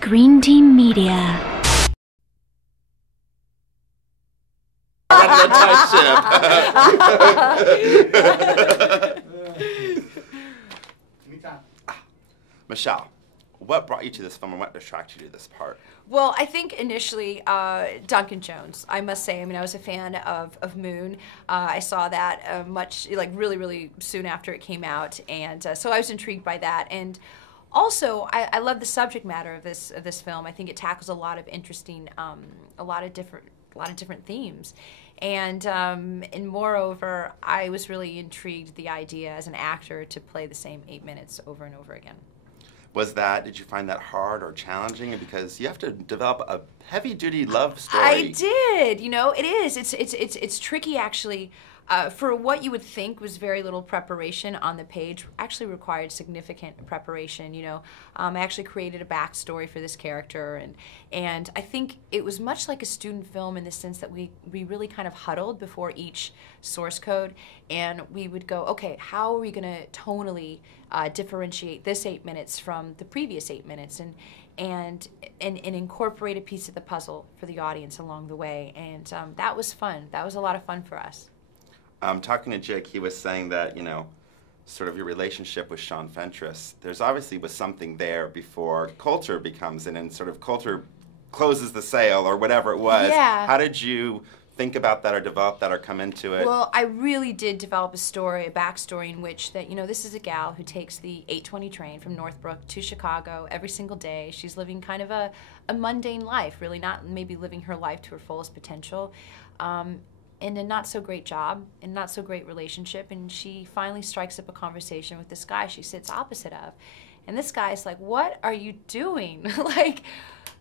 Green Team Media. Running a tight ship. Michelle, what brought you to this film and what attracted you to this part? Well, I think initially Duncan Jones. I must say, I mean, I was a fan of Moon. I saw that really soon after it came out, and so I was intrigued by that. And also, I love the subject matter of this film. I think it tackles a lot of interesting, a lot of different themes. And moreover, I was really intrigued the idea as an actor to play the same 8 minutes over and over again. Did you find that hard or challenging? Because you have to develop a heavy-duty love story. I did. You know, it is. It's tricky, actually. For what you would think was very little preparation on the page, actually required significant preparation. You know, I actually created a backstory for this character, and I think it was much like a student film in the sense that we really kind of huddled before each source code, and we would go, okay, how are we going to tonally differentiate this 8 minutes from the previous 8 minutes, and incorporate a piece of the puzzle for the audience along the way, and that was fun. That was a lot of fun for us. Talking to Jake, he was saying that, you know, sort of your relationship with Sean Fentress, there's obviously was something there before Coulter becomes in and sort of Coulter closes the sale or whatever it was. Yeah. How did you think about that or develop that or come into it? Well, I really did develop a backstory in which that, you know, this is a gal who takes the 8:20 train from Northbrook to Chicago every single day. She's living kind of a mundane life, really not maybe living her life to her fullest potential. In a not-so-great job, in a not-so-great relationship, and she finally strikes up a conversation with this guy she sits opposite of. And this guy's like, what are you doing? Like,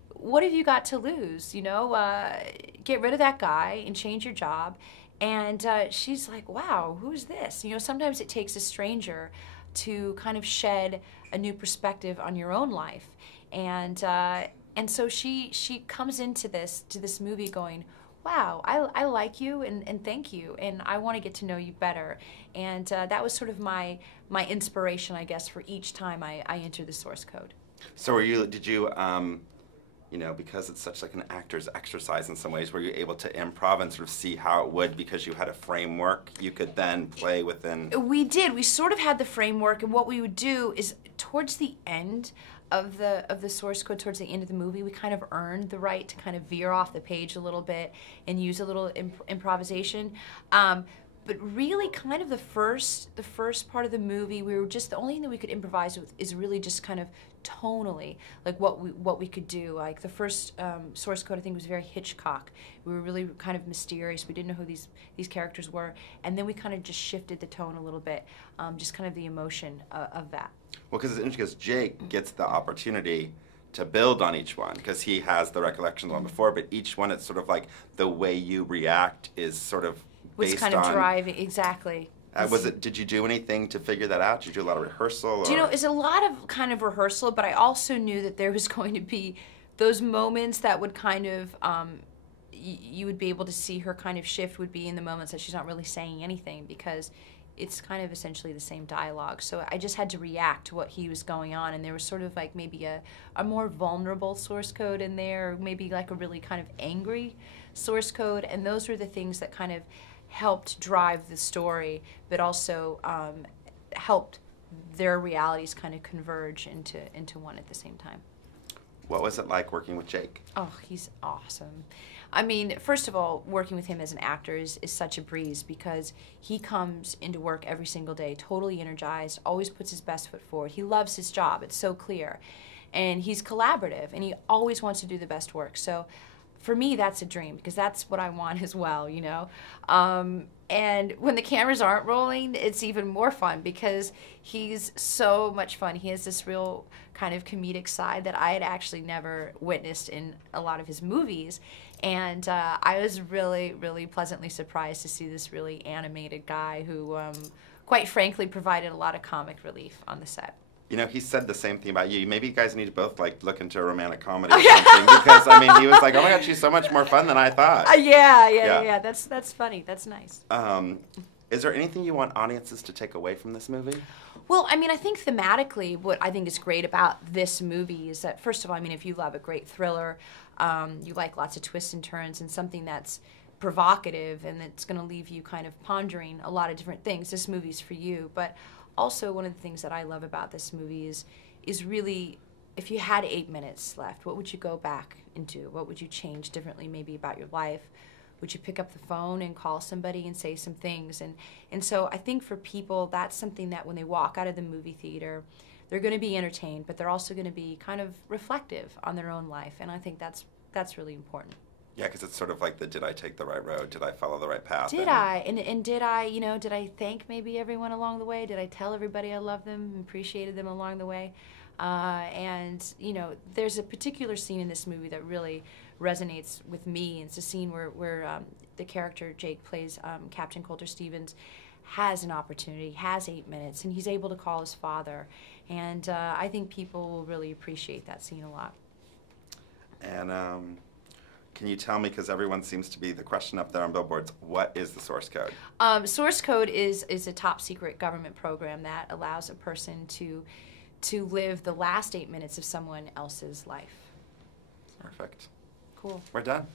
what have you got to lose? You know, get rid of that guy and change your job. And she's like, wow, who's this? You know, sometimes it takes a stranger to kind of shed a new perspective on your own life. And so she comes into this movie going, wow, I like you and thank you, and I want to get to know you better. And that was sort of my inspiration, I guess, for each time I entered the source code. So did you, you know, because it's such like an actor's exercise in some ways, were you able to improv and sort of see how it would, because you had a framework you could then play within? We did. We sort of had the framework, and what we would do is towards the end of the source code, towards the end of the movie, we kind of earned the right to kind of veer off the page a little bit and use a little improvisation. But really, kind of the first part of the movie, we were just, the only thing that we could improvise with is really just kind of tonally, like what we could do. Like the first source code, I think, was very Hitchcock. We were really kind of mysterious. We didn't know who these characters were, and then we kind of just shifted the tone a little bit, just kind of the emotion of that. Well, because it's interesting because Jake gets the opportunity to build on each one because he has the recollection of the one before, but each one, it's sort of like the way you react is sort of was kind of driving, exactly. Did you do anything to figure that out? Did you do a lot of rehearsal? Do you know, it's a lot of kind of rehearsal, but I also knew that there was going to be those moments that would kind of, you would be able to see her kind of shift would be in the moments that she's not really saying anything, because it's kind of essentially the same dialogue. So I just had to react to what he was going on, and there was sort of like maybe a more vulnerable source code in there, or maybe like a really kind of angry source code, and those were the things that kind of helped drive the story, but also helped their realities kind of converge into one at the same time. What was it like working with Jake? Oh, he's awesome. I mean, first of all, working with him as an actor is such a breeze, because he comes into work every single day totally energized, always puts his best foot forward. He loves his job, it's so clear. And he's collaborative, and he always wants to do the best work. So for me, that's a dream, because that's what I want as well, you know? And when the cameras aren't rolling, it's even more fun, because he's so much fun. He has this real kind of comedic side that I had actually never witnessed in a lot of his movies. And I was really, really pleasantly surprised to see this really animated guy who, quite frankly, provided a lot of comic relief on the set. You know, he said the same thing about you. Maybe you guys need to both, like, look into a romantic comedy or something, because, I mean, he was like, oh my God, she's so much more fun than I thought. Yeah. That's funny. That's nice. Is there anything you want audiences to take away from this movie? Well, I mean, I think thematically, what I think is great about this movie is that, first of all, I mean, if you love a great thriller, you like lots of twists and turns and something that's provocative and that's going to leave you kind of pondering a lot of different things, this movie's for you. But also, one of the things that I love about this movie is really, if you had 8 minutes left, what would you go back and do? What would you change differently maybe about your life? Would you pick up the phone and call somebody and say some things? And so I think for people, that's something that when they walk out of the movie theater, they're going to be entertained, but they're also going to be kind of reflective on their own life. And I think that's really important. Yeah, because it's sort of like the did I take the right road? Did I follow the right path? Did I? And did I, you know, did I thank maybe everyone along the way? Did I tell everybody I loved them and appreciated them along the way? And, you know, there's a particular scene in this movie that really resonates with me. It's a scene where the character Jake plays, Captain Coulter Stevens, has an opportunity, has 8 minutes, and he's able to call his father. And I think people will really appreciate that scene a lot. And can you tell me, because everyone seems to be the question up there on billboards, what is the source code? Source code is a top secret government program that allows a person to live the last 8 minutes of someone else's life. Perfect. Cool. We're done.